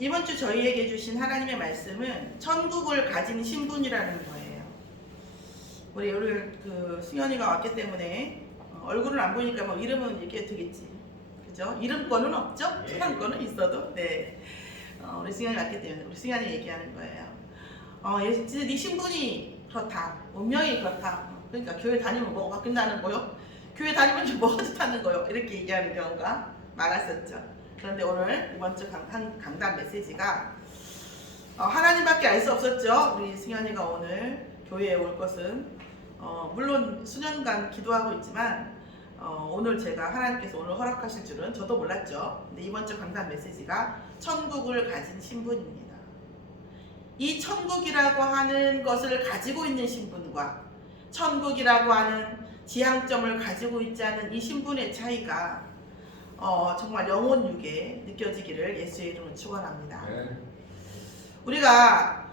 이번 주 저희에게 주신 하나님의 말씀은 천국을 가진 신분이라는 거예요. 우리 오늘 그 승현이가 왔기 때문에 얼굴은 안 보이니까 뭐 이름은 얘기해도 되겠지. 그죠? 이름권은 없죠? 초상권은 있어도. 네. 우리 승현이 왔기 때문에 우리 승현이 얘기하는 거예요. 네 신분이 그렇다. 운명이 그렇다. 그러니까 교회 다니면 뭐가 바뀐다는 거요? 교회 다니면 뭐가 좋다는 거요? 이렇게 얘기하는 경우가 많았었죠. 그런데 오늘 이번 주 강단 메시지가 하나님밖에 알 수 없었죠. 우리 승현이가 오늘 교회에 올 것은 물론 수년간 기도하고 있지만 오늘 제가 하나님께서 오늘 허락하실 줄은 저도 몰랐죠. 근데 이번 주 강단 메시지가 천국을 가진 신분입니다. 이 천국이라고 하는 것을 가지고 있는 신분과 천국이라고 하는 지향점을 가지고 있지 않은 이 신분의 차이가 정말 영혼육에 느껴지기를 예수의 이름으로 축원합니다. 우리가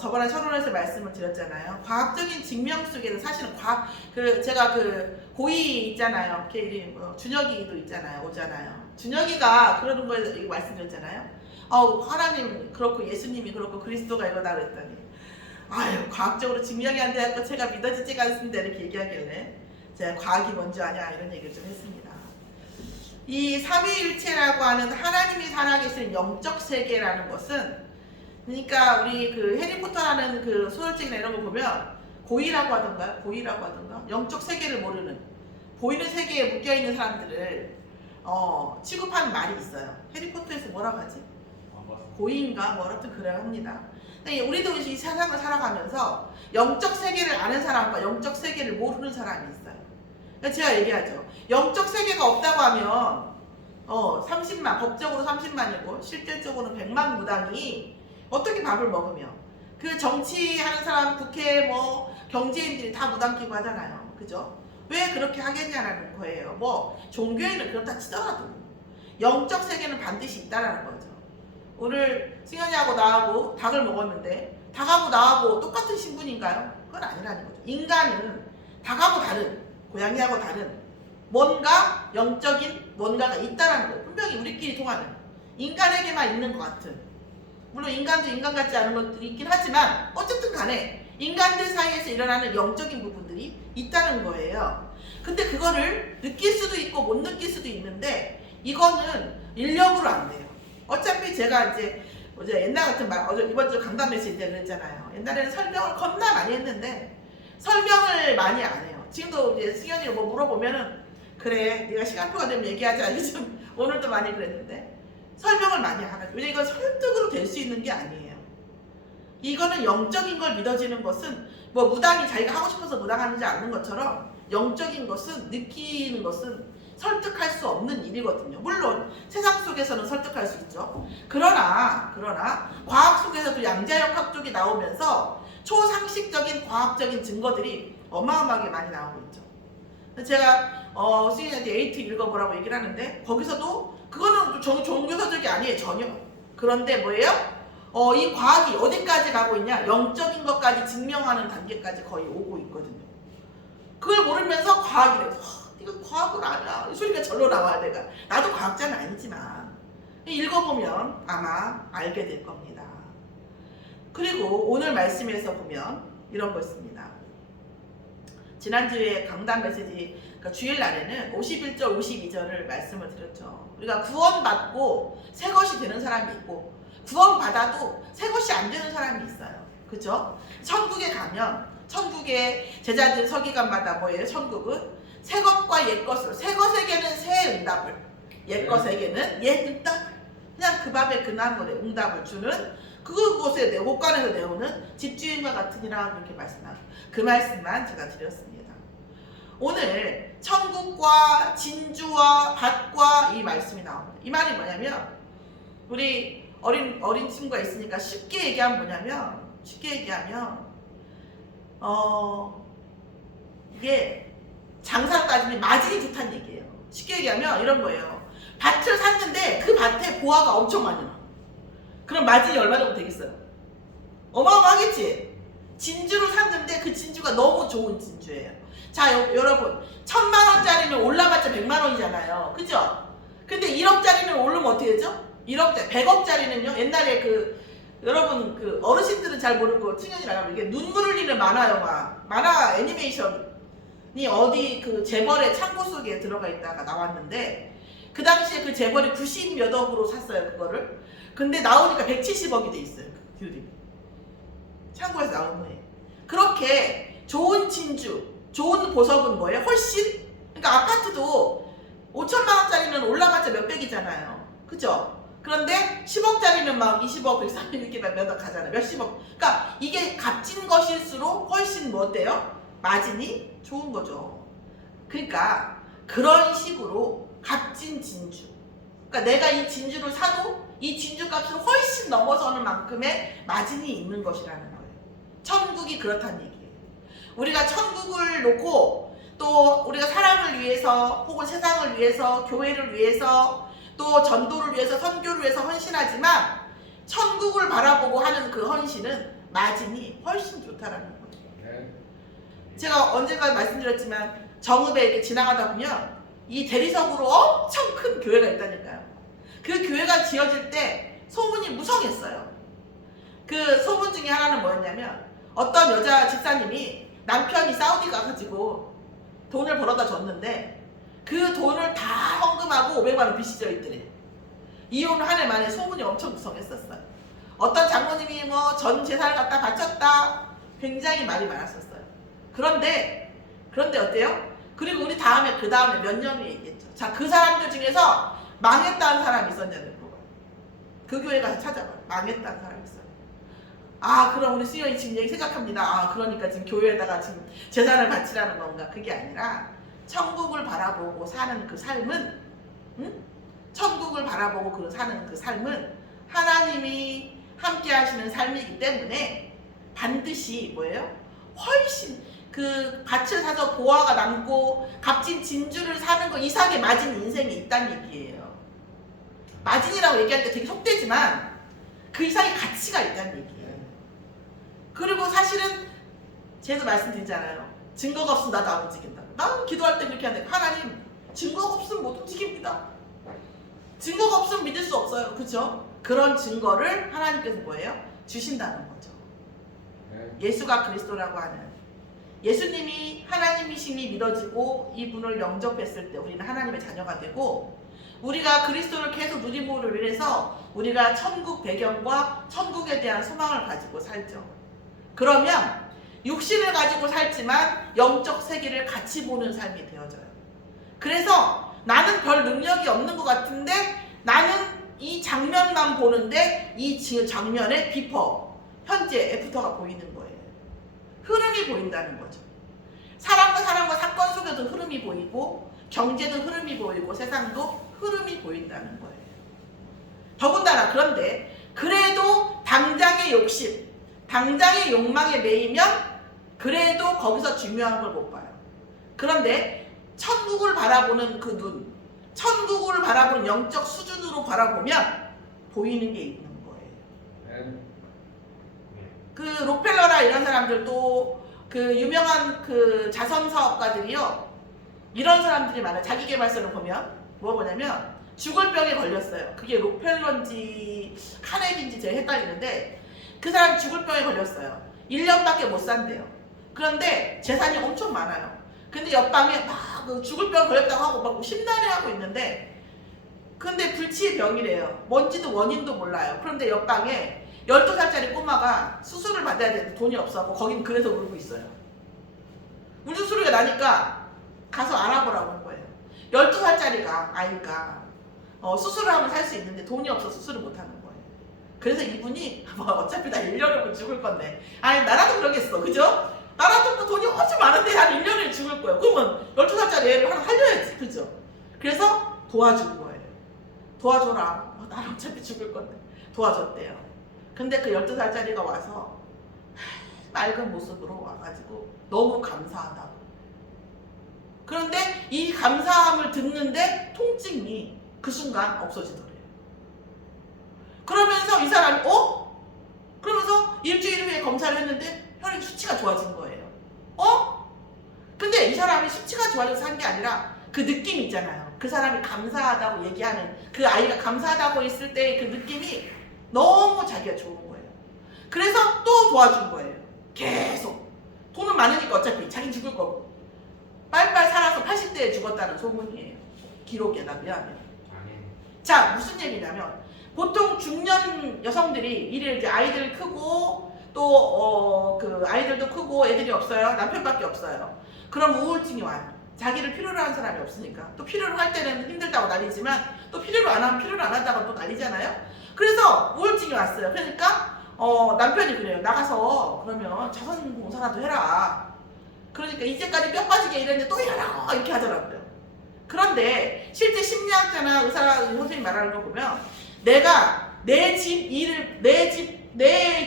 저번에 서론에서 말씀을 드렸잖아요. 과학적인 증명 속에는 사실은 제가 고이 있잖아요. 걔 이름 준혁이도 있잖아요. 오잖아요. 준혁이가 그러는 거에 말씀드렸잖아요. 하나님 그렇고 예수님이 그렇고 그리스도가 이거다 그랬더니 과학적으로 증명이 안 돼서 제가 믿어지지가 않습니다 이렇게 얘기하길래 제가 과학이 뭔지 아냐 이런 얘기를 좀 했습니다. 이 삼위일체라고 하는 하나님이 살아계신 영적 세계라는 것은, 그러니까 우리 해리포터라는 소설책이나 이런 거 보면 고의라고 하던가 영적 세계를 모르는 보이는 세계에 묶여 있는 사람들을 취급하는 말이 있어요. 해리포터에서 뭐라고 하지? 고의인가 뭐 아무튼 그래야 합니다. 우리도 이 세상을 살아가면서 영적 세계를 아는 사람과 영적 세계를 모르는 사람이 있어요. 제가 얘기하죠. 영적 세계가 없다고 하면 30만, 법적으로 30만이고 실질적으로는 100만 무당이 어떻게 밥을 먹으며 그 정치하는 사람, 국회 경제인들이 다 무당 끼고 하잖아요. 그죠? 왜 그렇게 하겠냐는 거예요. 종교에는 그렇다 치더라도 영적 세계는 반드시 있다라는 거죠. 오늘 승현이하고 나하고 닭을 먹었는데 닭하고 나하고 똑같은 신분인가요? 그건 아니라는 거죠. 인간은 닭하고 다른, 고양이하고 다른 뭔가 영적인 뭔가가 있다라는 거예요. 분명히 우리끼리 통하는 인간에게만 있는 것 같은, 물론 인간도 인간 같지 않은 것들이 있긴 하지만 어쨌든 간에 인간들 사이에서 일어나는 영적인 부분들이 있다는 거예요. 근데 그거를 느낄 수도 있고 못 느낄 수도 있는데 이거는 인력으로 안 돼요. 어차피 제가 이제 옛날 같은 말, 이번 주 강단 메시지 때 그랬잖아요. 옛날에는 설명을 겁나 많이 했는데 설명을 많이 안 해요. 지금도 이제 승현이가 물어보면은 그래 네가 시간표가 되면 얘기하자. 요즘 오늘도 많이 그랬는데 설명을 많이 하거든요. 왜냐면 이건 설득으로 될 수 있는 게 아니에요. 이거는 영적인 걸 믿어지는 것은 무당이 자기가 하고 싶어서 무당하는지 않는 것처럼 영적인 것은, 느끼는 것은 설득할 수 없는 일이거든요. 물론 세상 속에서는 설득할 수 있죠. 그러나 과학 속에서도 양자역학 쪽이 나오면서 초상식적인 과학적인 증거들이 어마어마하게 많이 나오고 있죠. 제가 수인한테 에이트 읽어보라고 얘기를 하는데 거기서도 그거는 종교서적이 아니에요. 전혀. 그런데 뭐예요? 이 과학이 어디까지 가고 있냐? 영적인 것까지 증명하는 단계까지 거의 오고 있거든요. 그걸 모르면서 과학이래요. 이거 과학은 아니야. 이 소리가 절로 나와야 내가. 나도 과학자는 아니지만 읽어보면 아마 알게 될 겁니다. 그리고 오늘 말씀에서 보면 이런 거 있습니다. 지난주에 강단 메시지 주일날에는 51절 52절을 말씀을 드렸죠. 우리가 구원받고 새 것이 되는 사람이 있고 구원받아도 새 것이 안 되는 사람이 있어요. 그죠? 천국에 가면 천국의 제자들 서기관마다 뭐예요? 천국은 새 것과 옛 것으로, 새 것에게는 새 응답을, 옛 것에게는 옛 응답을, 그냥 그 밥에 그 나물에 응답을 주는 그곳에 곳간에서 내오는 집주인과 같으니라 그렇게 말씀하고 그 말씀만 제가 드렸습니다. 오늘 천국과 진주와 밭과 이 말씀이 나옵니다. 이 말이 뭐냐면 우리 어린 친구가 있으니까 쉽게 얘기하면 이게 장사로 따지면 마진이 좋다는 얘기예요. 쉽게 얘기하면 이런 거예요. 밭을 샀는데 그 밭에 보화가 엄청 많이 나. 그럼 마진이 얼마 정도 되겠어요? 어마어마하겠지? 진주를 샀는데 그 진주가 너무 좋은 진주예요. 자, 여러분 1000만 원짜리면 올라봤자 100만 원이잖아요. 원이잖아요. 그죠? 근데 1억짜리는 오르면 어떻게 되죠? 1억짜리, 100억짜리는요. 옛날에 여러분 어르신들은 잘 모르고 청년이라고 이게 눈물 흘리는 만화 영화, 만화 애니메이션이 어디 재벌의 창고 속에 들어가 있다가 나왔는데 그 당시에 그 재벌이 90 몇 억으로 샀어요 그거를. 근데 나오니까 170억이 돼 있어요. 그 뷰리 창고에서 나온 거예요. 그렇게 좋은 진주, 좋은 보석은 뭐예요? 훨씬. 그러니까 아파트도 5천만 원짜리는 올라가자 몇백이잖아요. 그죠? 그런데 10억짜리는 막 20억, 130억 이렇게 몇억 가잖아요. 몇십억. 그러니까 이게 값진 것일수록 훨씬 뭐 어때요? 마진이 좋은 거죠. 그러니까 그런 식으로 값진 진주. 그러니까 내가 이 진주를 사도 이 진주 값을 훨씬 넘어서는 만큼의 마진이 있는 것이라는 거예요. 천국이 그렇다는 얘기예요. 우리가 천국을 놓고 또 우리가 사람을 위해서 혹은 세상을 위해서 교회를 위해서 또 전도를 위해서 선교를 위해서 헌신하지만 천국을 바라보고 하는 그 헌신은 마진이 훨씬 좋다라는 거예요. 제가 언젠가 말씀드렸지만 정읍에 이렇게 지나가다 보면 이 대리석으로 엄청 큰 교회가 있다니까요. 그 교회가 지어질 때 소문이 무성했어요. 그 소문 중에 하나는 뭐였냐면 어떤 여자 집사님이 남편이 사우디 가가지고 돈을 벌어다 줬는데 그 돈을 다 헌금하고 500만 원 빚이 져 있더래. 이혼 한 해 만에 소문이 엄청 무성했었어요. 어떤 장모님이 뭐 전 재산을 갖다 바쳤다. 굉장히 말이 많았었어요. 그런데 어때요? 그리고 우리 그 다음에 몇 년 후에 얘기했죠. 자, 그 사람들 중에서 망했다는 사람이 있었냐는 거예요. 그 교회 가서 찾아봐요. 망했다는 사람이 있어요. 아, 그럼 우리 수녀이 지금 얘기 생각합니다. 아, 그러니까 지금 교회에다가 지금 재산을 바치라는 건가? 그게 아니라 천국을 바라보고 사는 그 삶은, 천국을 바라보고 사는 그 삶은 하나님이 함께 하시는 삶이기 때문에 반드시 뭐예요? 훨씬 그 밭을 사서 보화가 남고 값진 진주를 사는 거 이상의 마진 인생이 있다는 얘기예요. 마진이라고 얘기할 때 되게 속되지만 그 이상의 가치가 있다는 얘기예요. 그리고 사실은 제가 말씀드리잖아요. 증거가 없으면 나도 안 움직인다. 나는 기도할 때 그렇게 하는데 하나님 증거가 없으면 못 움직입니다. 증거가 없으면 믿을 수 없어요. 그죠? 그런 증거를 하나님께서 뭐예요? 주신다는 거죠. 예수가 그리스도라고 하는 예수님이 하나님이심이 믿어지고 이분을 영접했을 때 우리는 하나님의 자녀가 되고 우리가 그리스도를 계속 누림으로 인해서 우리가 천국 배경과 천국에 대한 소망을 가지고 살죠. 그러면 육신을 가지고 살지만 영적 세계를 같이 보는 삶이 되어져요. 그래서 나는 별 능력이 없는 것 같은데 나는 이 장면만 보는데 이 장면의 비퍼, 현재 애프터가 보이는 거예요. 흐름이 보인다는 거죠. 사람과 사건 속에도 흐름이 보이고 경제도 흐름이 보이고 세상도 흐름이 보인다는 거예요. 더군다나 그런데 그래도 당장의 욕심, 당장의 욕망에 매이면 그래도 거기서 중요한 걸 못 봐요. 그런데 천국을 바라보는 그 눈, 천국을 바라보는 영적 수준으로 바라보면 보이는 게 있는 거예요. 그 록펠러나 이런 사람들도 그 유명한 그 자선 사업가들이요. 이런 사람들이 많아요. 자기계발서를 보면 뭐냐면 죽을 병에 걸렸어요. 그게 록펠러인지 카네기인지 제가 헷갈리는데 그 사람이 죽을 병에 걸렸어요. 1년밖에 못 산대요. 그런데 재산이 엄청 많아요. 근데 옆방에 막 그 죽을 병 걸렸다고 하고 막 심란해하고 있는데 근데 불치의 병이래요. 뭔지도 원인도 몰라요. 그런데 옆방에 12살짜리 꼬마가 수술을 받아야 되는데 돈이 없어서 거긴 그래서 울고 있어요. 울는 소리가 나니까 가서 알아보라고 한 거예요. 12살짜리가 아이가 수술을 하면 살 수 있는데 돈이 없어서 수술을 못 하는 거예요. 그래서 이분이 어차피 나 1년이면 죽을 건데 아니 나라도 그러겠어. 그죠? 나라도 돈이 엄청 많은데 한 1년에 죽을 거예요. 그러면 12살짜리 애를 하나 살려야지. 그죠? 그래서 도와준 거예요. 도와줘라. 나는 어차피 죽을 건데. 도와줬대요. 근데 그 12살짜리가 와서 맑은 모습으로 와가지고 너무 감사하다고. 그런데 이 감사함을 듣는데 통증이 그 순간 없어지더래요. 그러면서 이 사람이 그러면서 일주일 후에 검사를 했는데 혈액 수치가 좋아진 거예요. 근데 이 사람이 수치가 좋아져서 산 게 아니라 그 느낌 있잖아요. 그 사람이 감사하다고 얘기하는 그 아이가 감사하다고 있을 때 그 느낌이 너무 자기가 좋은 거예요. 그래서 또 도와준 거예요. 계속. 돈은 많으니까 어차피 자기 죽을 거고. 빨빨 살아서 80대에 죽었다는 소문이에요. 기록에나 비하면. 자, 무슨 얘기냐면 보통 중년 여성들이 이래 이제 아이들 크고 또 그 아이들도 크고 애들이 없어요. 남편밖에 없어요. 그럼 우울증이 와요. 자기를 필요로 하는 사람이 없으니까. 또 필요로 할 때는 힘들다고 난리지만 또 필요로 안 하면 필요로 안 한다고 또 난리잖아요. 그래서 우울증이 왔어요. 그러니까 남편이 그래요. 나가서 그러면 자선봉사라도 해라. 그러니까 이제까지 뼈 빠지게 일했는데 또 일하라 이렇게 하더라고요. 그런데 실제 심리학자나 의사 선생님 말하는 거 보면 내가 내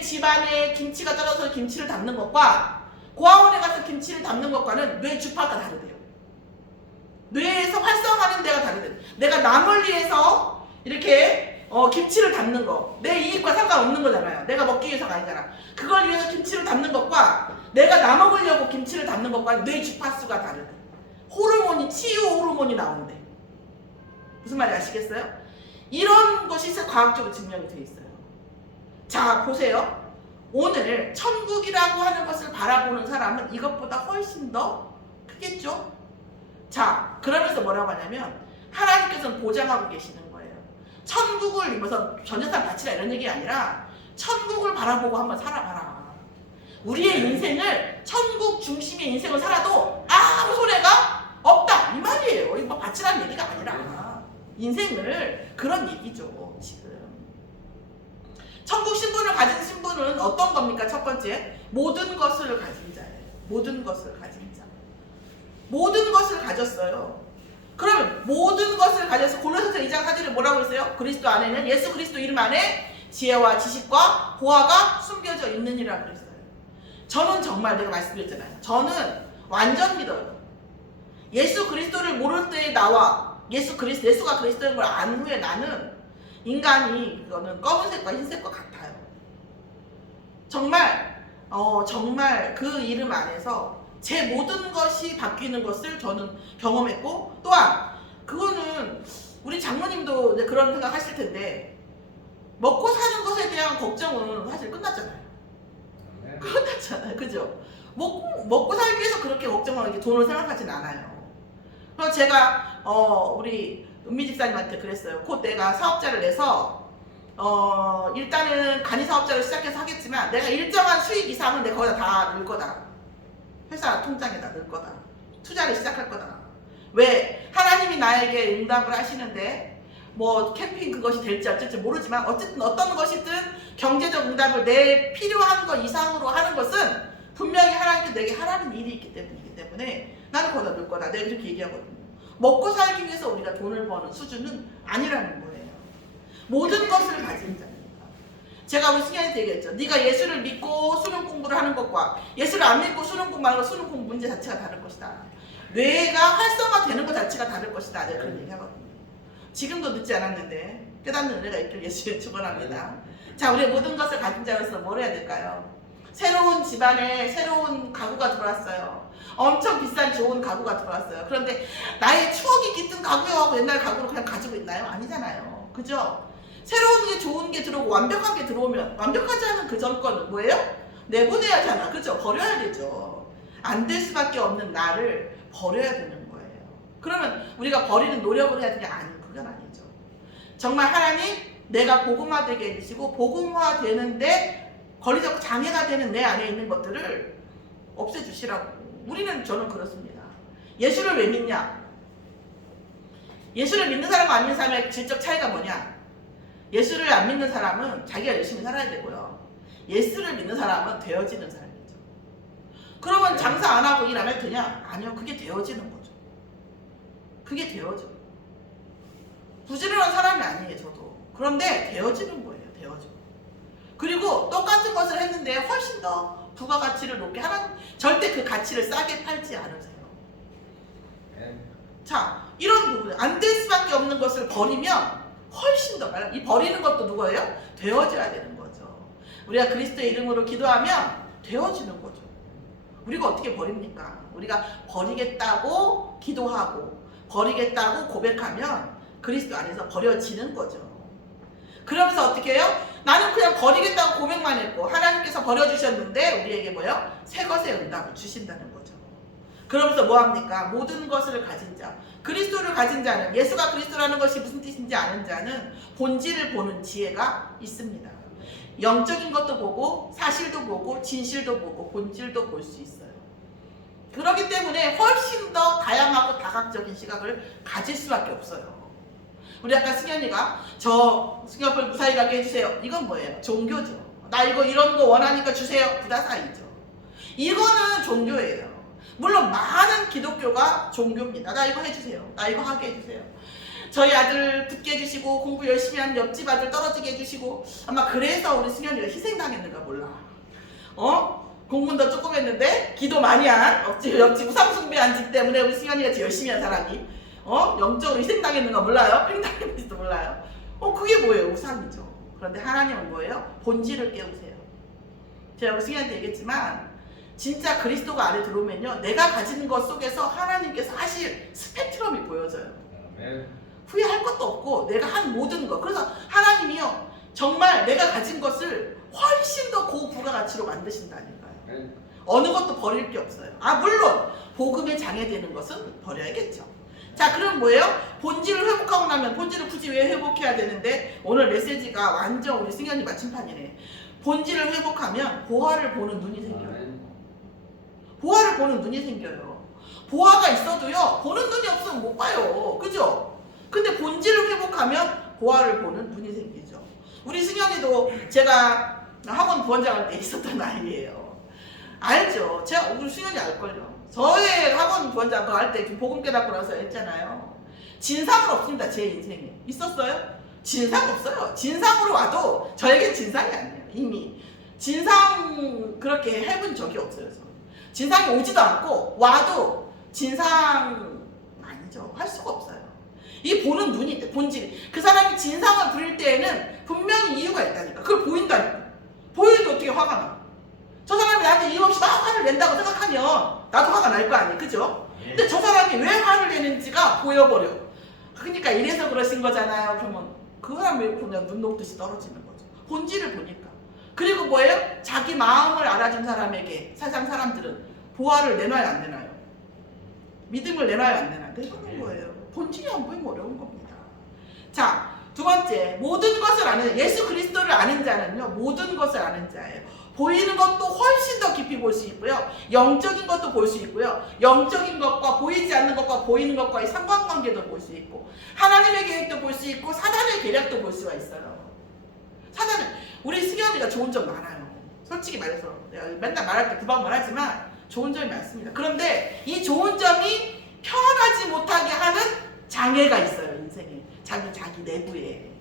집안에 김치가 떨어져서 김치를 담는 것과 고아원에 가서 김치를 담는 것과는 뇌 주파가 다르대요. 뇌에서 활성화하는 데가 다르대요. 내가 남을 위해서 이렇게 김치를 담는 거, 내 이익과 상관없는 거잖아요. 내가 먹기 위해서가 아니잖아. 그걸 위해서 김치를 담는 것과 내가 나 먹으려고 김치를 담는 것과 뇌 주파수가 다르대. 호르몬이, 치유 호르몬이 나온대. 무슨 말인지 아시겠어요? 이런 것이 과학적으로 증명이 되어 있어요. 자, 보세요. 오늘 천국이라고 하는 것을 바라보는 사람은 이것보다 훨씬 더 크겠죠? 자, 그러면서 뭐라고 하냐면 하나님께서는 보장하고 계시는 거예요. 천국을 입어서 전 재산 바치라 이런 얘기 아니라 천국을 바라보고 한번 살아봐라. 우리의 인생을 천국 중심의 인생을 살아도 아무 손해가 없다 이 말이에요. 이거 바치라는 얘기가 아니라 인생을 그런 얘기죠. 지금 천국 신분을 가진 신분은 어떤 겁니까? 첫 번째, 모든 것을 가진 자예요. 모든 것을 가진 자. 모든 것을 가졌어요. 그러면 모든 것을 가져서 골로새서 2장 4절에 뭐라고 했어요? 그리스도 안에는 예수 그리스도 이름 안에 지혜와 지식과 보화가 숨겨져 있느니라 그랬어요. 저는 정말 내가 말씀드렸잖아요. 저는 완전 믿어요. 예수 그리스도를 모를 때의 나와 예수가 그리스도인 걸 안 후에 나는 인간이 이거는 검은색과 흰색과 같아요. 정말 그 이름 안에서 제 모든 것이 바뀌는 것을 저는 경험했고, 또한 그거는 우리 장모님도 이제 그런 생각 하실 텐데 먹고 사는 것에 대한 걱정은 사실 끝났잖아요. 끝났잖아요. 그죠? 먹고 살기 위해서 그렇게 걱정하는 게 돈을 생각하진 않아요. 그래서 제가 우리 은미 집사님한테 그랬어요. 곧 내가 사업자를 내서 일단은 간이 사업자를 시작해서 하겠지만 내가 일정한 수익 이상은 내가 거기다 다 넣을 거다. 회사 통장에다 넣을 거다. 투자를 시작할 거다. 왜? 하나님이 나에게 응답을 하시는데 뭐 캠핑 그것이 될지 어쩔지 모르지만 어쨌든 어떤 것이든 경제적 응답을 내 필요한 것 이상으로 하는 것은 분명히 하나님께 내게 하라는 일이 있기 때문에 나는 거기다 넣을 거다. 내가 이렇게 얘기하거든요. 먹고 살기 위해서 우리가 돈을 버는 수준은 아니라는 거예요. 모든 것을 가진 자입니다. 제가 우리 승현이한테 얘기했죠. 네가 예수를 믿고 수능 공부를 하는 것과 예수를 안 믿고 수능 공부하는 것, 수능 공부 문제 자체가 다를 것이다. 뇌가 활성화되는 것 자체가 다를 것이다. 내가 그런 얘기하거든요. 지금도 늦지 않았는데 깨닫는 은혜가 있길 예수에 축원합니다. 자, 우리의 모든 것을 가진 자로서 뭘 해야 될까요? 새로운 집안에 새로운 가구가 들어왔어요. 엄청 비싼 좋은 가구가 들어왔어요. 그런데 나의 추억이 깃든 가구하고 옛날 가구를 그냥 가지고 있나요? 아니잖아요. 그죠? 새로운 게 좋은 게 들어오고 완벽한 게 들어오면 완벽하지 않은 그 전 거는 뭐예요? 내보내야 하잖아. 그죠? 버려야 되죠. 안 될 수밖에 없는 나를 버려야 되는 거예요. 그러면 우리가 버리는 노력을 해야 되냐? 아니, 그건 아니죠. 정말 하나님 내가 복음화되게 해주시고 복음화되는데 권리적 장애가 되는 내 안에 있는 것들을 없애주시라고. 저는 그렇습니다. 예수를 왜 믿냐? 예수를 믿는 사람과 안 믿는 사람의 질적 차이가 뭐냐? 예수를 안 믿는 사람은 자기가 열심히 살아야 되고요. 예수를 믿는 사람은 되어지는 사람이죠. 그러면 장사 안 하고 일 안 할 테냐? 아니요. 그게 되어지는 거죠. 그게 되어져. 부지런한 사람이 아니에요. 저도. 그런데 되어지는 거예요. 되어져. 그리고 똑같은 것을 했는데 훨씬 더 부가가치를 높게 하는, 절대 그 가치를 싸게 팔지 않으세요. 자, 이런 부분, 안 될 수밖에 없는 것을 버리면 훨씬 더 이 버리는 것도 누구예요? 되어져야 되는 거죠. 우리가 그리스도의 이름으로 기도하면 되어지는 거죠. 우리가 어떻게 버립니까? 우리가 버리겠다고 기도하고 버리겠다고 고백하면 그리스도 안에서 버려지는 거죠. 그러면서 어떻게 해요? 나는 그냥 버리겠다고 고백만 했고 하나님께서 버려주셨는데 우리에게 뭐예요? 새 것의 응답을 주신다는 거죠. 그러면서 뭐합니까? 모든 것을 가진 자, 그리스도를 가진 자는, 예수가 그리스도라는 것이 무슨 뜻인지 아는 자는 본질을 보는 지혜가 있습니다. 영적인 것도 보고 사실도 보고 진실도 보고 본질도 볼 수 있어요. 그렇기 때문에 훨씬 더 다양하고 다각적인 시각을 가질 수밖에 없어요. 우리 아까 승현이가 저 싱가포르 무사히 가게 해주세요. 이건 뭐예요? 종교죠. 나 이거 이런 거 원하니까 주세요. 구다사이죠. 이거는 종교예요. 물론 많은 기독교가 종교입니다. 나 이거 해주세요. 나 이거 하게 해주세요. 저희 아들 붙게 해주시고 공부 열심히 하는 옆집 아들 떨어지게 해주시고, 아마 그래서 우리 승현이가 희생당했는가 몰라. 공부는 조금 했는데 기도 많이 한 옆집 우상숭배한 집 때문에 우리 승현이가 열심히 한 사람이 영적으로 희생당했는가 몰라요. 팽당했는지도 몰라요. 그게 뭐예요? 우상이죠. 그런데 하나님은 뭐예요? 본질을 깨우세요. 제가 우리 승현이한테 얘기했지만 진짜 그리스도가 안에 들어오면요, 내가 가진 것 속에서 하나님께서 하실 스펙트럼이 보여져요. 아멘. 후회할 것도 없고 내가 한 모든 것. 그래서 하나님이요, 정말 내가 가진 것을 훨씬 더 고부가가치로 만드신다니까요. 어느 것도 버릴 게 없어요. 물론 복음에 장애되는 것은 버려야겠죠. 자, 그럼 뭐예요? 본질을 회복하고 나면, 본질을 굳이 왜 회복해야 되는데, 오늘 메시지가 완전 우리 승현이 마침판이네. 본질을 회복하면 보화를 보는 눈이 생겨요. 보화를 보는 눈이 생겨요. 보화가 있어도요, 보는 눈이 없으면 못 봐요. 그죠? 근데 본질을 회복하면 보화를 보는 눈이 생기죠. 우리 승현이도 제가 학원 부원장할 때 있었던 아이예요. 알죠? 우리 승현이 알걸요. 저의 학원 부원장 할 때 복음 깨닫고 나서 했잖아요. 진상은 없습니다. 제 인생에. 있었어요? 진상 없어요. 진상으로 와도 저에겐 진상이 아니에요. 이미 진상 그렇게 해본 적이 없어요. 저는. 진상이 오지도 않고 와도 진상 아니죠. 할 수가 없어요. 이 보는 눈이, 본질이. 그 사람이 진상을 부릴 때에는 분명히 이유가 있다니까. 그걸 보인다니까. 보이는데 어떻게 화가 나? 저 사람이 나한테 이유 없이 막 화를 낸다고 생각하면 나도 화가 날 거 아니에요. 그죠? 근데 저 사람이 왜 화를 내는지가 보여버려. 그러니까 이래서 그러신 거잖아요. 그러면 그 사람이 그냥 눈 녹듯이 떨어지는 거죠. 본질을 보니까. 그리고 뭐예요? 자기 마음을 알아준 사람에게 세상 사람들은 보화를 내놔야 안 내놔요? 믿음을 내놔야 안 내놔요? 내놓는 거예요. 본질이 안 보이면 어려운 겁니다. 자, 두 번째, 모든 것을 아는, 예수 그리스도를 아는 자는요, 모든 것을 아는 자예요. 보이는 것도 훨씬 더 깊이 볼 수 있고요, 영적인 것도 볼 수 있고요, 영적인 것과 보이지 않는 것과 보이는 것과의 상관관계도 볼 수 있고, 하나님의 계획도 볼 수 있고, 사단의 계략도 볼 수가 있어요. 사단은, 우리 승현이가 좋은 점 많아요. 솔직히 말해서 내가 맨날 말할 때 그 방법을 하지만 좋은 점이 많습니다. 그런데 이 좋은 점이 편하지 못하게 하는 장애가 있어요. 인생에. 자기 내부에.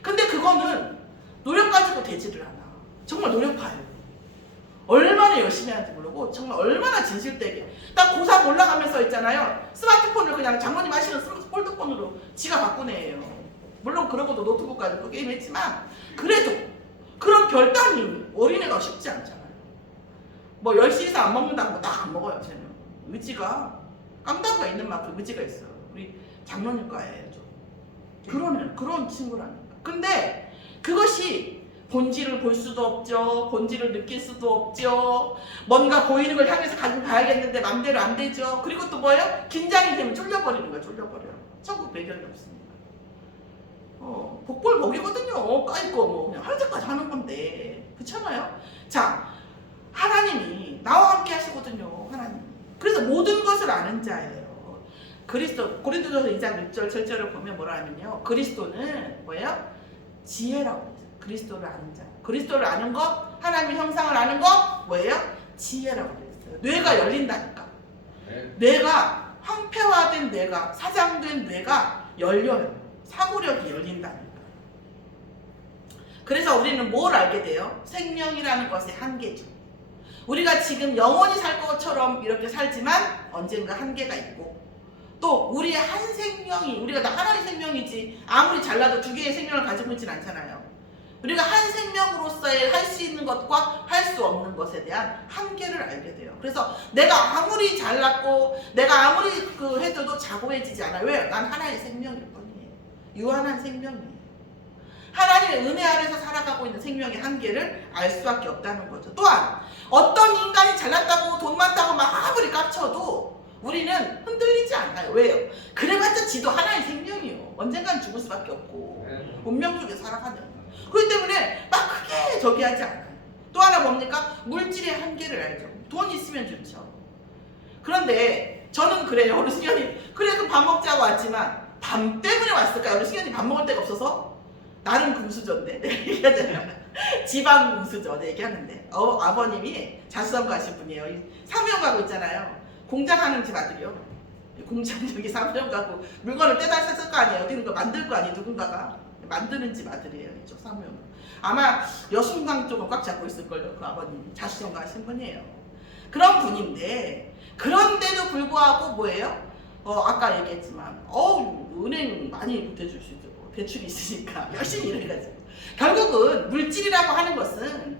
근데 그거는 노력 가지고 되지를 않아. 정말 노력파예요. 얼마나 열심히 하는지 모르고 정말 얼마나 진실되게. 딱 고3 올라가면서 있잖아요. 스마트폰을 그냥 장모님 하시는 폴드폰으로 지가 바꾸네요. 물론 그런 것도 노트북 가지고 게임했지만 그래도 그런 결단이 어린애가 쉽지 않잖아요. 뭐 10시 이상 안 먹는다고 딱 안 먹어요. 쟤는. 의지가 깡다구가 있는 만큼 의지가 있어요. 우리 장모님 과에 좀 그런 친구라니까. 근데 그것이 본질을 볼 수도 없죠. 본질을 느낄 수도 없죠. 뭔가 보이는 걸 향해서 가지고 가야겠는데 맘대로 안 되죠. 그리고 또 뭐예요? 긴장이 되면 쫄려버리는 거예요. 쫄려버려요. 천국 배경이 없습니다. 복불 복이거든요. 까이거 뭐 그냥 할 때까지 하는 건데. 그렇잖아요? 자, 하나님이 나와 함께 하시거든요. 하나님. 그래서 모든 것을 아는 자예요. 그리스도, 고린도전서 2장 6절 7절을 보면 뭐라 하면요, 그리스도는 뭐예요? 지혜라고 해요. 그리스도를 아는 자. 그리스도를 아는 것, 하나님의 형상을 아는 것 뭐예요? 지혜라고 그랬어요. 뇌가 열린다니까. 뇌가 황폐화된 뇌가, 사장된 뇌가 열려요. 사고력이 열린다니까. 그래서 우리는 뭘 알게 돼요? 생명이라는 것의 한계죠. 우리가 지금 영원히 살 것처럼 이렇게 살지만 언젠가 한계가 있고, 또 우리의 한 생명이, 우리가 다 하나의 생명이지 아무리 잘나도 두 개의 생명을 가지고 있진 않잖아요. 우리가 한 생명으로서의 할 수 있는 것과 할 수 없는 것에 대한 한계를 알게 돼요. 그래서 내가 아무리 잘났고 내가 아무리 해도 자고해지지 않아요. 왜? 난 하나의 생명일 뿐이에요. 유한한 생명이에요. 하나님의 은혜 아래서 살아가고 있는 생명의 한계를 알 수밖에 없다는 거죠. 또한 어떤 인간이 잘났다고 돈 많다고 막 아무리 깝쳐도 우리는 흔들리지 않아요. 왜요? 그래봤자 지도 하나의 생명이요. 언젠간 죽을 수밖에 없고 운명 속에 살아가는. 그렇기 때문에 막 크게 저기 하지 않아요. 또 하나 뭡니까? 물질의 한계를 알죠. 돈 있으면 좋죠. 그런데 저는 그래요. 우리 승현이 그래도 밥 먹자고 왔지만 밤 때문에 왔을까요? 우리 승현이 밥 먹을 데가 없어서 나름 금수저인데 내가 얘기하잖아요. 지방 금수저 내가 얘기하는데 아버님이 자수성 가신 분이에요. 사무용 가구 있잖아요. 공장하는 집 아들이요. 공장 저기 사무용 가구 물건을 떼다 썼을 거 아니에요. 어디 거 만들 거 아니에요. 누군가가 만드는 집 아들이에요. 이쪽 사무용. 아마 여순강 쪽은 꽉 잡고 있을걸요. 그 아버님이 자수성 가신 분이에요. 그런 분인데 그런데도 불구하고 뭐예요? 아까 얘기했지만 은행 많이 대줄 수 있죠. 대출이 있으니까 열심히 일해가지고 결국은 물질이라고 하는 것은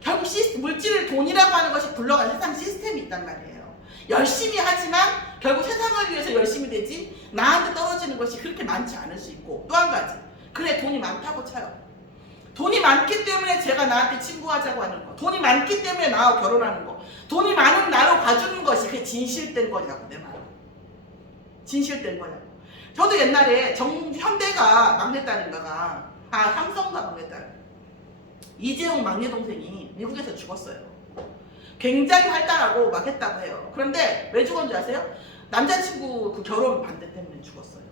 결국 물질을 돈이라고 하는 것이 굴러가는 세상 시스템이 있단 말이에요. 열심히 하지만 결국 세상을 위해서 열심히 되지 나한테 떨어지는 것이 그렇게 많지 않을 수 있고 또 한 가지 그래 돈이 많다고 쳐요. 돈이 많기 때문에 제가 나한테 친구하자고 하는 거 돈이 많기 때문에 나하고 결혼하는 거 돈이 많은 나로 봐주는 것이 그게 진실된 거냐고 내 말. 진실된 거냐고. 저도 옛날에 현대가 막내딸인가가 삼성가 막내딸 이재용 막내 동생이 미국에서 죽었어요. 굉장히 활달하고 막 했다고 해요. 그런데 왜 죽었는지 아세요? 남자친구 그 결혼 반대 때문에 죽었어요.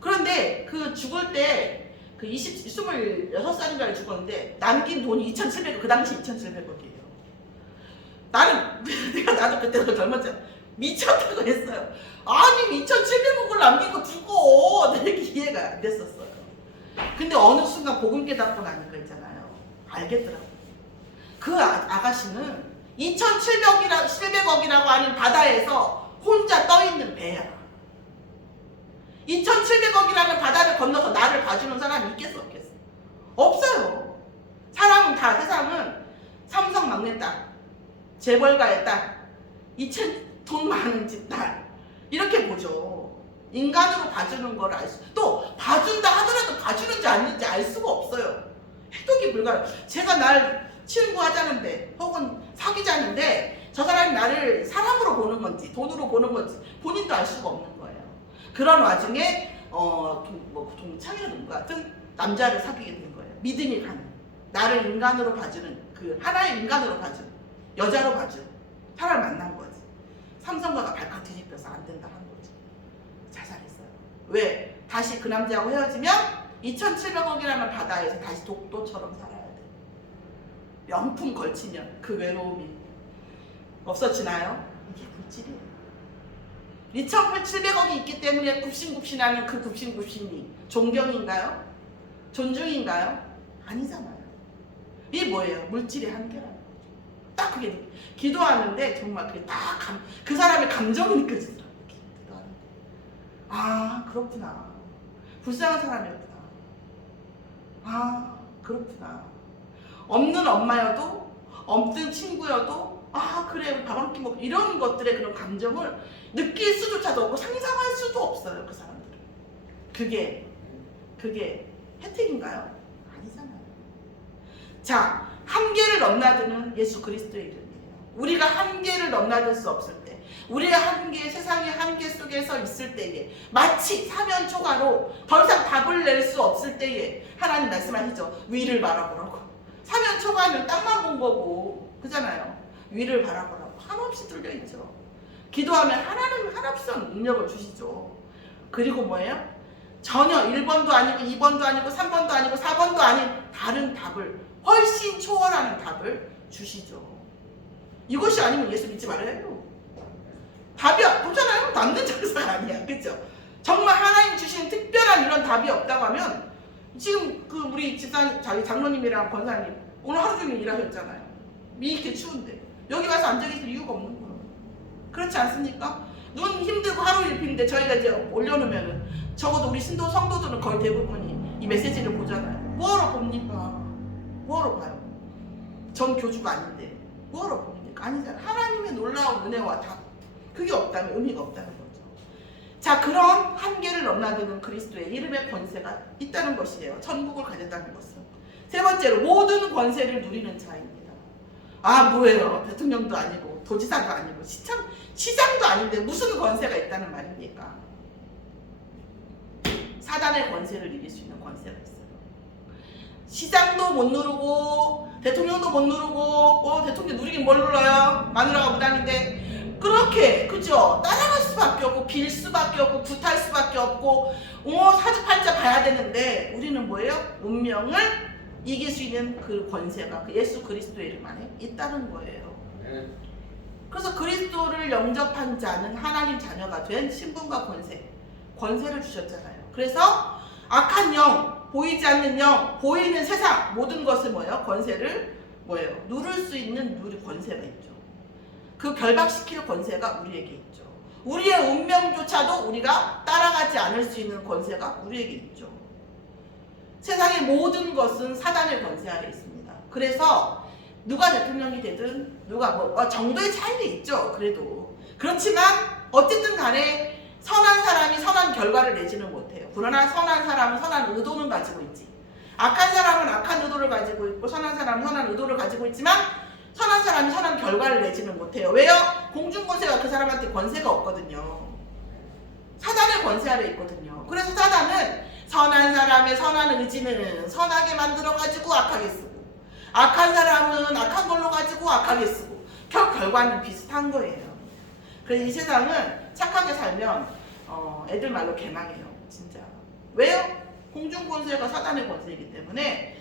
그런데 그 죽을 때 그 26살인가에 죽었는데 남긴 돈이 2,700원 그 당시 2,700원이에요. 나도 그때 젊었잖아. 미쳤다고 했어요. 아니 2,700원을 남기고 죽어. 내가 이해가 안 됐었어요. 근데 어느 순간 복음 깨닫고 나니까 있잖아요. 알겠더라고요. 그 아가씨는 2,700억이라고 하는 바다에서 혼자 떠있는 배야. 2,700억이라는 바다를 건너서 나를 봐주는 사람이 있겠어 없겠어? 없어요. 사람은 다 세상은 삼성 막내딸, 재벌가의 딸, 돈 많은 집 딸 이렇게 보죠. 인간으로 봐주는 걸 알 수, 또 봐준다 하더라도 봐주는지 아닌지 알 수가 없어요. 해독이 불가해요. 제가 날 친구하자는데 혹은 사귀자는데 저 사람이 나를 사람으로 보는 건지 돈으로 보는 건지 본인도 알 수가 없는 거예요. 그런 와중에 동창이나 누구 같은 남자를 사귀게 된 거예요. 믿음이 가는 나를 인간으로 봐주는 그 하나의 인간으로 봐주는 여자로 봐주는 사람을 만난 거지. 삼성가가 발칵 뒤집혀서 안 된다 한 거지. 자살했어요. 왜? 다시 그 남자하고 헤어지면 2,700억이라는 바다에서 다시 독도처럼 살아야 돼. 명품 걸치면 그 외로움이 없어지나요? 이게 물질이에요. 2,700억이 있기 때문에 굽신굽신하는 그 굽신굽신이 존경인가요? 존중인가요? 아니잖아요. 이게 뭐예요? 물질의 한계라는 거죠. 딱 그게 기도하는데 정말 그게 딱 그 사람의 감정이 느껴지더라고요. 기도하는데. 아 그렇구나. 불쌍한 사람이었구나. 아 그렇구나. 없는 엄마여도 없는 친구여도 그래 밥 한 끼 먹고 이런 것들의 그런 감정을 느낄 수조차도 없고 상상할 수도 없어요. 그 사람들은. 그게 혜택인가요? 아니잖아요. 자, 한계를 넘나드는 예수 그리스도의 이름이에요. 우리가 한계를 넘나들 수 없을 때, 우리의 한계, 세상의 한계 속에서 있을 때에 마치 사면 초가로 더 이상 답을 낼 수 없을 때에 하나님 말씀하시죠. 위를 바라보라고. 사면 초가는 땅만 본 거고 그잖아요. 위를 바라보라고. 한없이 뚫려있죠. 기도하면 하나님 한없이 능력을 주시죠. 그리고 뭐예요? 전혀 1번도 아니고 2번도 아니고 3번도 아니고 4번도 아닌 다른 답을 훨씬 초월하는 답을 주시죠. 이것이 아니면 예수 믿지 말아요. 답이 없잖아요. 남는 장사가 아니야. 그렇죠? 정말 하나님 주시는 특별한 이런 답이 없다고 하면 지금 그 우리 집사님, 자기 장로님이랑 권사님 오늘 하루 종일 일하셨잖아요. 이렇게 추운데 여기 가서 앉아 계실 이유가 없는 거예요. 그렇지 않습니까? 눈 힘들고 하루 일핀데 저희가 이제 올려놓으면은 적어도 우리 성도들은 거의 대부분이 이 메시지를 보잖아요. 뭐하러 봅니까? 뭐하러 봐요? 전 교주가 아닌데 뭐하러 봅니까? 아니잖아요. 하나님의 놀라운 은혜와 답, 그게 없다면 의미가 없다는 거죠. 자, 그런 한계를 넘나드는 그리스도의 이름의 권세가 있다는 것이에요. 천국을 가졌다는 것은. 세 번째로 모든 권세를 누리는 자입니다. 아, 뭐예요? 대통령도 아니고 도지사도 아니고 시장도 아닌데 무슨 권세가 있다는 말입니까? 사단의 권세를 이길 수 있는 권세가 있어요. 시장도 못 누르고 대통령도 못 누르고 대통령 누리긴 뭘 눌러요? 마누라가 무당인데 그렇게 그죠? 따라갈 수밖에 없고 빌 수밖에 없고 굿할 수밖에 없고 사주팔자 봐야 되는데 우리는 뭐예요? 운명을 이길 수 있는 그 권세가 그 예수 그리스도의 이름 안에 있다는 거예요. 그래서 그리스도를 영접한 자는 하나님 자녀가 된 신분과 권세를 주셨잖아요. 그래서 악한 영, 보이지 않는 영, 보이는 세상 모든 것을 뭐예요? 권세를 뭐예요? 누를 수 있는 권세가 있죠. 그 결박시킬 권세가 우리에게 있죠. 우리의 운명조차도 우리가 따라가지 않을 수 있는 권세가 우리에게 있죠. 세상의 모든 것은 사단의 권세 아래 있습니다. 그래서 누가 대통령이 되든 누가 정도의 차이는 있죠. 그래도 그렇지만 어쨌든 간에 선한 사람이 선한 결과를 내지는 못해요. 그러나 선한 사람은 선한 의도는 가지고 있지. 악한 사람은 악한 의도를 가지고 있고 선한 사람은 선한 의도를 가지고 있지만 선한 사람이 선한 결과를 내지는 못해요. 왜요? 공중권세가 그 사람한테 권세가 없거든요. 사단의 권세 아래 있거든요. 그래서 사단은 선한 사람의 선한 의지는 선하게 만들어가지고 악하게 쓰고 악한 사람은 악한 걸로 가지고 악하게 쓰고 결과는 비슷한 거예요. 그래서 이 세상은 착하게 살면 애들 말로 개망해요. 진짜. 왜요? 공중권세가 사단의 권세이기 때문에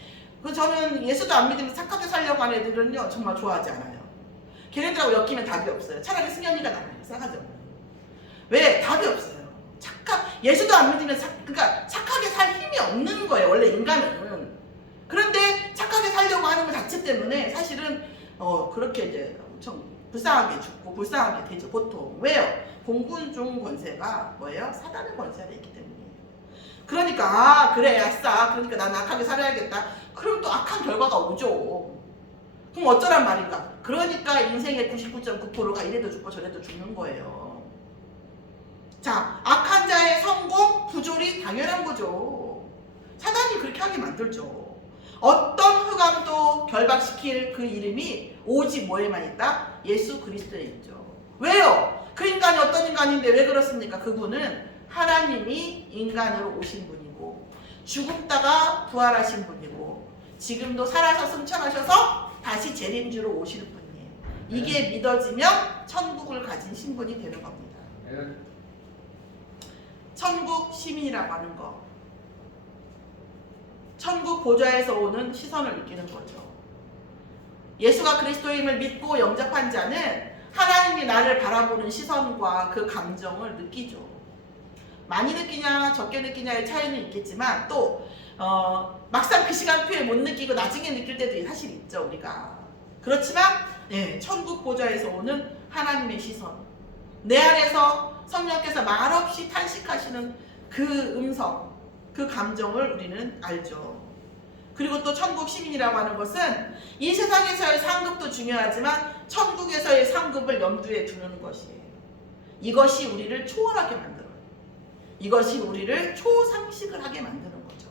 저는 예수도 안 믿으면 착하게 살려고 하는 애들은요 정말 좋아하지 않아요. 걔네들하고 엮이면 답이 없어요. 차라리 승현이가 나아요. 싸가지 없는. 왜? 답이 없어요. 예수도 안 믿으면 그러니까 착하게 살 힘이 없는 거예요. 원래 인간은. 그런데 착하게 살려고 하는 것 자체 때문에 사실은 그렇게 이제 엄청 불쌍하게 죽고 불쌍하게 되죠. 보통. 왜요? 공군중 권세가 뭐예요? 사단의 권세가 있기 때문이에요. 그러니까 그래 아싸 그러니까 난 악하게 살아야겠다. 그럼 또 악한 결과가 오죠. 그럼 어쩌란 말인가? 그러니까 인생의 99.9%가 이래도 죽고 저래도 죽는 거예요. 자, 악한 자의 성공, 부조리 당연한 거죠. 사단이 그렇게 하게 만들죠. 어떤 흑암도 결박시킬 그 이름이 오직 뭐에만 있다? 예수 그리스도에 있죠. 왜요? 그 인간이 어떤 인간인데 왜 그렇습니까? 그분은 하나님이 인간으로 오신 분이고 죽었다가 부활하신 분이고 지금도 살아서 승천하셔서 다시 재림주로 오실 분이에요. 이게 믿어지면 천국을 가진 신분이 되는 겁니다. 천국 시민이라고 하는 거. 천국 보좌에서 오는 시선을 느끼는 거죠. 예수가 그리스도임을 믿고 영접한 자는 하나님이 나를 바라보는 시선과 그 감정을 느끼죠. 많이 느끼냐 적게 느끼냐의 차이는 있겠지만 또 막상 그 시간표에 못 느끼고 나중에 느낄 때도 사실 있죠. 우리가. 그렇지만 천국 보좌에서 오는 하나님의 시선, 내 안에서 성령께서 말없이 탄식하시는 그 음성, 그 감정을 우리는 알죠. 그리고 또 천국 시민이라고 하는 것은 이 세상에서의 상급도 중요하지만 천국에서의 상급을 염두에 두는 것이에요. 이것이 우리를 초월하게 만들어요. 이것이 우리를 초상식을 하게 만드는 거죠.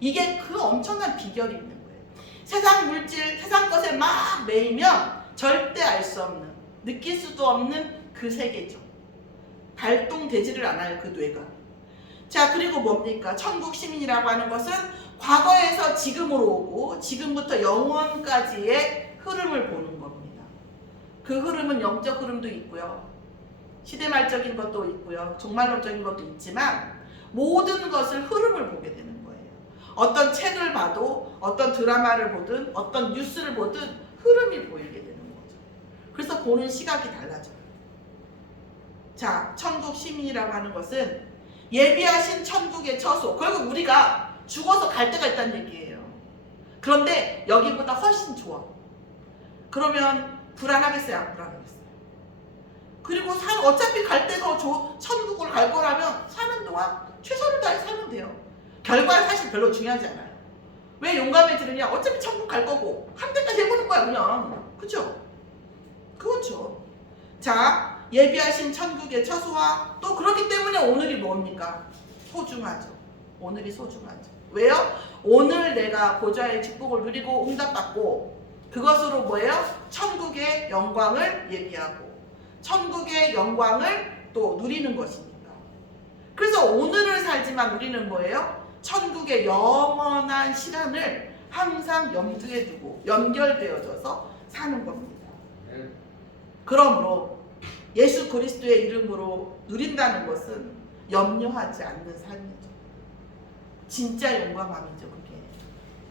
이게 그 엄청난 비결이 있는 거예요. 세상 물질, 세상 것에 막 매이면 절대 알 수 없는, 느낄 수도 없는 그 세계죠. 발동되지를 않아요, 그 뇌가. 자, 그리고 뭡니까? 천국 시민이라고 하는 것은 과거에서 지금으로 오고 지금부터 영원까지의 흐름을 보는 겁니다. 그 흐름은 영적 흐름도 있고요. 시대말적인 것도 있고요. 종말론적인 것도 있지만 모든 것을 흐름을 보게 되는 거예요. 어떤 책을 봐도 어떤 드라마를 보든 어떤 뉴스를 보든 흐름이 보이게 되는 거죠. 그래서 보는 시각이 달라져요. 자, 천국 시민이라고 하는 것은 예비하신 천국의 처소. 결국 우리가 죽어서 갈 데가 있다는 얘기예요. 그런데 여기보다 훨씬 좋아. 그러면 불안하겠어요? 안 불안하겠어요? 그리고 어차피 갈 데가 천국을 갈 거라면 사는 동안 최선을 다해 살면 돼요. 결과는 사실 별로 중요하지 않아요. 왜 용감해지느냐? 어차피 천국 갈 거고 한 대까지 해보는 거야 그냥. 그쵸? 그렇죠. 자, 예비하신 천국의 처소와 또 그렇기 때문에 오늘이 뭡니까? 소중하죠. 오늘이 소중하죠. 왜요? 오늘 내가 보좌의 축복을 누리고 응답받고 그것으로 뭐예요? 천국의 영광을 예비하고 천국의 영광을 또 누리는 것입니다. 그래서 오늘을 살지만 우리는 뭐예요? 천국의 영원한 시간을 항상 염두에 두고 연결되어져서 사는 겁니다. 그러므로 예수 그리스도의 이름으로 누린다는 것은 염려하지 않는 삶이죠. 진짜 용감함이죠. 그게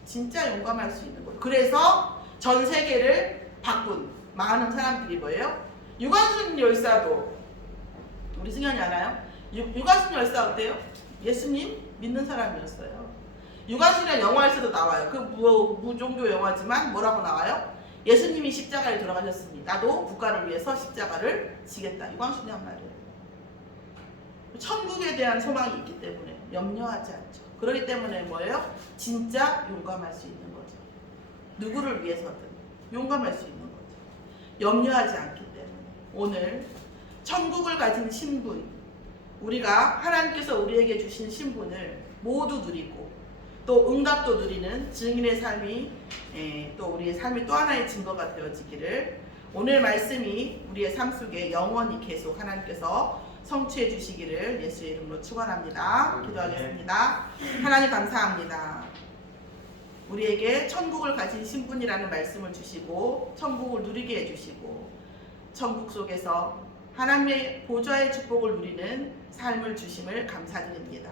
진짜 용감할 수 있는 거예요. 그래서 전 세계를 바꾼 많은 사람들이 뭐예요? 유관순 열사도 우리 승현이 알아요? 유관순 열사 어때요? 예수님 믿는 사람이었어요. 유관순이라는 영화에서도 나와요. 그 무종교 영화지만 뭐라고 나와요? 예수님이 십자가에 돌아가셨으니 나도 국가를 위해서 십자가를 지겠다. 유관순이 한 말이에요. 천국에 대한 소망이 있기 때문에 염려하지 않죠. 그렇기 때문에 뭐예요? 진짜 용감할 수 있는 거죠. 누구를 위해서든 용감할 수 있는 거죠. 염려하지 않기 때문에 오늘 천국을 가진 신분, 우리가 하나님께서 우리에게 주신 신분을 모두 누리고 또 응답도 누리는 증인의 삶이 또 우리의 삶이 또 하나의 증거가 되어지기를 오늘 말씀이 우리의 삶 속에 영원히 계속 하나님께서 성취해 주시기를 예수의 이름으로 축원합니다. 기도하겠습니다. 하나님 감사합니다. 우리에게 천국을 가진 신분이라는 말씀을 주시고 천국을 누리게 해주시고 천국 속에서 하나님의 보좌의 축복을 누리는 삶을 주심을 감사드립니다.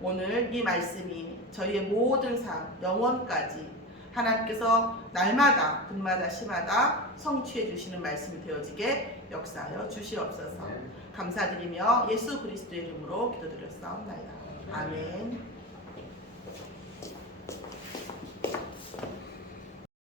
오늘 이 말씀이 저희의 모든 삶, 영원까지 하나님께서 날마다, 분마다, 시마다 성취해 주시는 말씀이 되어지게 역사하여 주시옵소서. 감사드리며 예수 그리스도의 이름으로 기도드렸사옵나이다. 아멘.